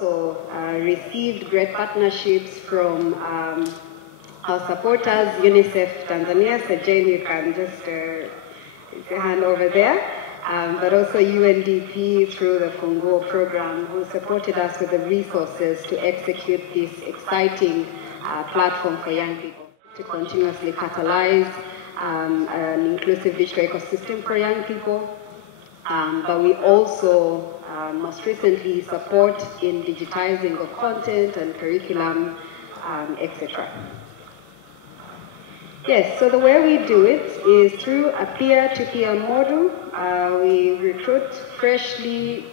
also received great partnerships from our supporters, UNICEF Tanzania. So Jane, you can just say a hand over there. But also UNDP through the Funguo program, who supported us with the resources to execute this exciting platform for young people to continuously catalyze an inclusive digital ecosystem for young people. But we also most recently support in digitizing of content and curriculum, etc. Yes, so the way we do it is through a peer-to-peer model. We recruit freshly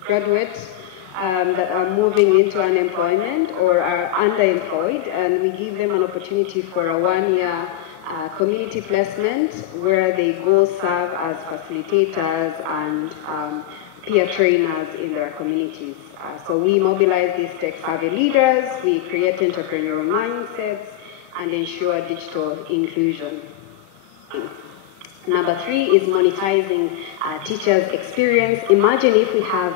graduates that are moving into unemployment or are underemployed, and we give them an opportunity for a one-year community placement where they go serve as facilitators and peer trainers in their communities. So we mobilize these tech-savvy leaders, we create entrepreneurial mindsets, and ensure digital inclusion. Number 3 is monetizing teachers' experience. Imagine if we have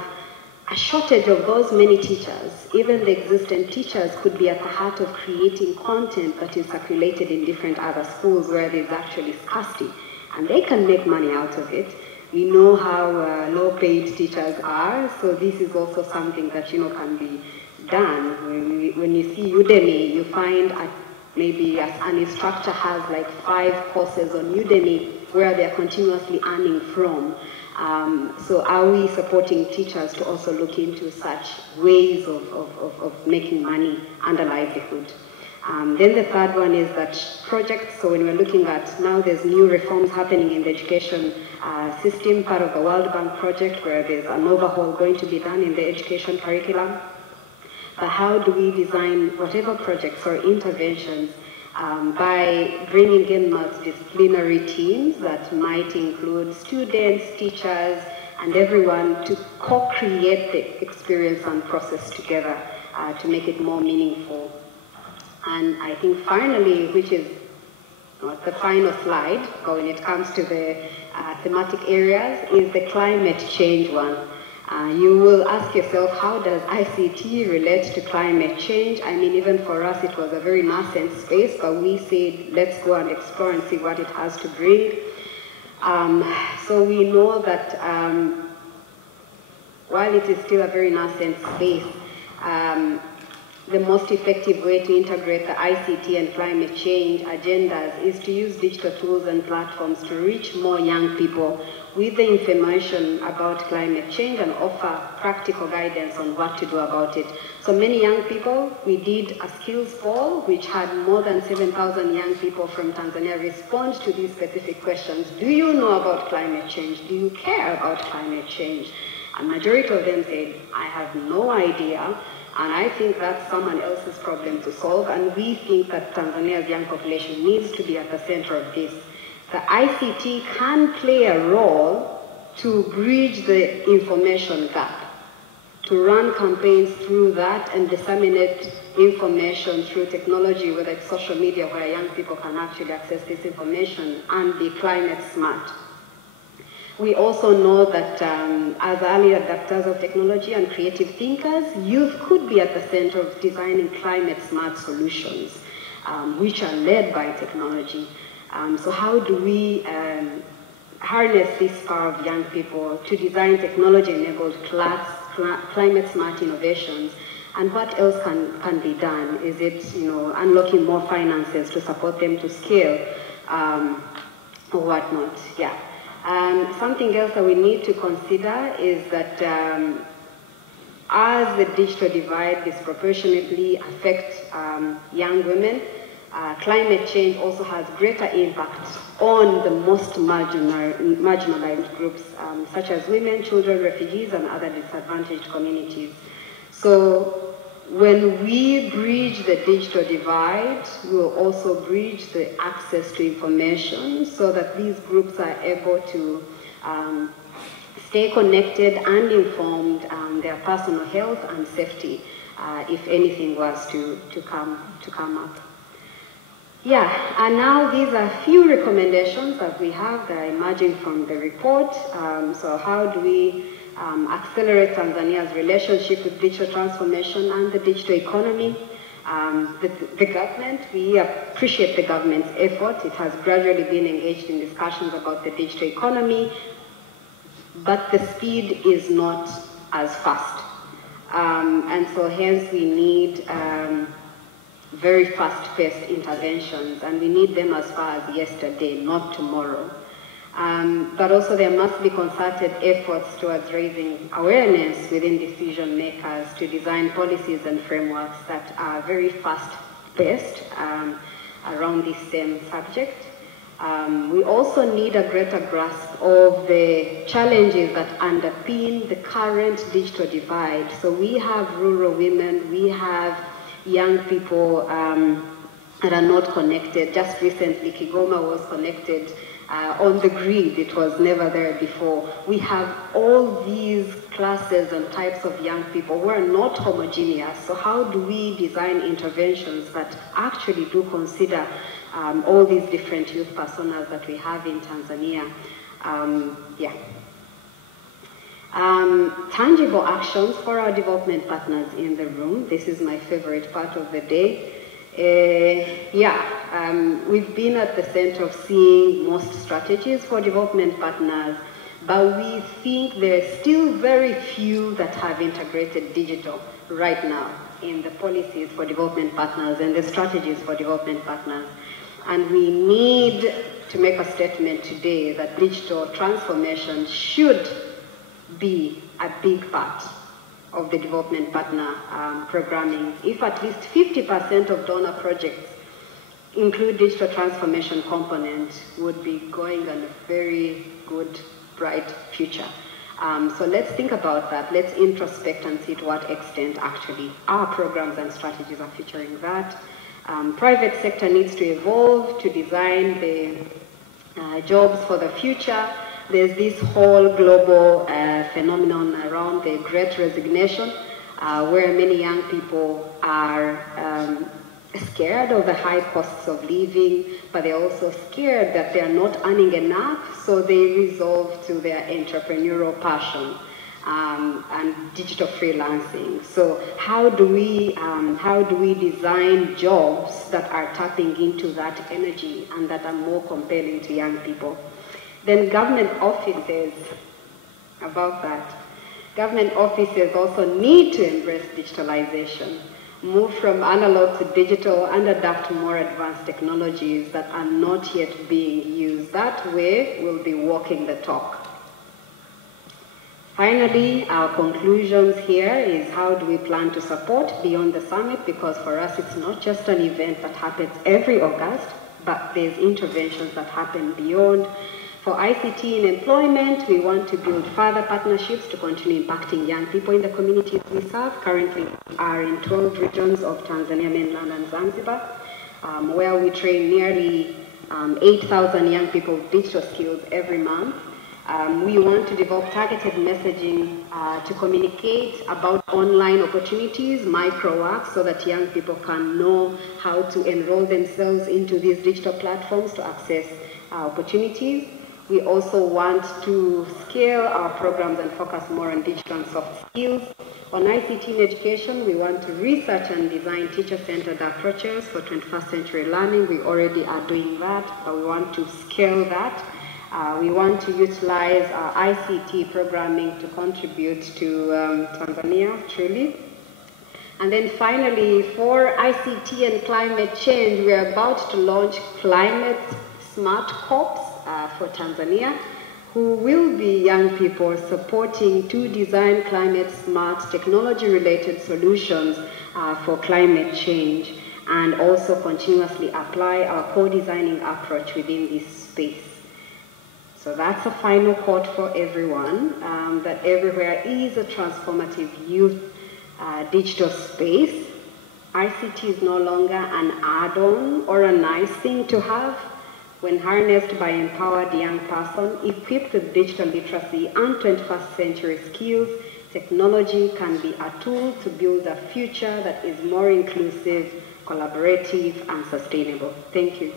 a shortage of those many teachers. Even the existing teachers could be at the heart of creating content that is circulated in different other schools where there's actually scarcity, and they can make money out of it. We know how low-paid teachers are, so this is also something that can be done. When you see Udemy, you find maybe an instructor has like 5 courses on Udemy where they're continuously earning from. So are we supporting teachers to also look into such ways of making money and a livelihood? Then the third one is that projects. So when we're looking at now, there's new reforms happening in the education system, part of the World Bank project where there's an overhaul going to be done in the education curriculum. But how do we design whatever projects or interventions by bringing in multidisciplinary teams that might include students, teachers, and everyone to co-create the experience and process together to make it more meaningful. And I think finally, which is the final slide when it comes to the thematic areas, is the climate change one. You will ask yourself, how does ICT relate to climate change? I mean, even for us, it was a very nascent space, but we said, let's go and explore and see what it has to bring. So we know that while it is still a very nascent space, the most effective way to integrate the ICT and climate change agendas is to use digital tools and platforms to reach more young people with the information about climate change and offer practical guidance on what to do about it. So many young people, we did a skills poll which had more than 7,000 young people from Tanzania respond to these specific questions. Do you know about climate change? Do you care about climate change? A majority of them said, I have no idea. And I think that's someone else's problem to solve, and we think that Tanzania's young population needs to be at the center of this. The ICT can play a role to bridge the information gap, to run campaigns through that and disseminate information through technology, whether it's social media, where young people can actually access this information and be climate smart. We also know that as early adopters of technology and creative thinkers, youth could be at the center of designing climate smart solutions, which are led by technology. So how do we harness this power of young people to design technology-enabled climate smart innovations? And what else can be done? Is it unlocking more finances to support them to scale or whatnot? Yeah. Something else that we need to consider is that as the digital divide disproportionately affects young women, climate change also has greater impact on the most marginalized groups, such as women, children, refugees, and other disadvantaged communities. So when we bridge the digital divide, we'll also bridge the access to information so that these groups are able to stay connected and informed their personal health and safety if anything was to come up. Yeah, and now these are a few recommendations that we have that are emerging from the report. So how do we accelerate Tanzania's relationship with digital transformation and the digital economy. The government, we appreciate the government's effort. It has gradually been engaged in discussions about the digital economy, but the speed is not as fast. And so hence we need very fast-paced interventions, and we need them as far as yesterday, not tomorrow. But also there must be concerted efforts towards raising awareness within decision makers to design policies and frameworks that are very fast-paced around this same subject. We also need a greater grasp of the challenges that underpin the current digital divide. So we have rural women, we have young people that are not connected. Just recently, Kigoma was connected on the grid. It was never there before. We have all these classes and types of young people who are not homogeneous. So how do we design interventions that actually do consider all these different youth personas that we have in Tanzania? Tangible actions for our development partners in the room. This is my favorite part of the day. We've been at the center of seeing most strategies for development partners, but we think there are still very few that have integrated digital right now in the policies for development partners and the strategies for development partners. And we need to make a statement today that digital transformation should be a big part of the development partner programming. If at least 50% of donor projects include digital transformation component, would be going on a very good, bright future. So let's think about that. Let's introspect and see to what extent actually our programs and strategies are featuring that. Private sector needs to evolve to design the jobs for the future. There's this whole global phenomenon around the Great Resignation, where many young people are scared of the high costs of living, but they're also scared that they're not earning enough, so they resolve to their entrepreneurial passion and digital freelancing. So how do we design jobs that are tapping into that energy and that are more compelling to young people? Then government offices, about that. Government offices also need to embrace digitalization, move from analog to digital and adapt to more advanced technologies that are not yet being used. That way, we'll be walking the talk. Finally, our conclusions here is how do we plan to support beyond the summit, because for us it's not just an event that happens every August, but there's interventions that happen beyond. For ICT and employment, we want to build further partnerships to continue impacting young people in the communities we serve. Currently, we are in 12 regions of Tanzania, mainland and Zanzibar, where we train nearly 8,000 young people with digital skills every month. We want to develop targeted messaging to communicate about online opportunities, micro-work, so that young people can know how to enroll themselves into these digital platforms to access opportunities. We also want to scale our programs and focus more on digital and soft skills. On ICT in education, we want to research and design teacher-centered approaches for 21st century learning. We already are doing that, but we want to scale that. We want to utilize our ICT programming to contribute to Tanzania, truly. And then finally, for ICT and climate change, we are about to launch Climate Smart Corps for Tanzania, who will be young people supporting to design climate smart technology-related solutions for climate change, and also continuously apply our co-designing approach within this space. So that's a final quote for everyone, that everywhere is a transformative youth digital space. ICT is no longer an add-on or a nice thing to have. When harnessed by empowered young person, equipped with digital literacy and 21st century skills, technology can be a tool to build a future that is more inclusive, collaborative, and sustainable. Thank you.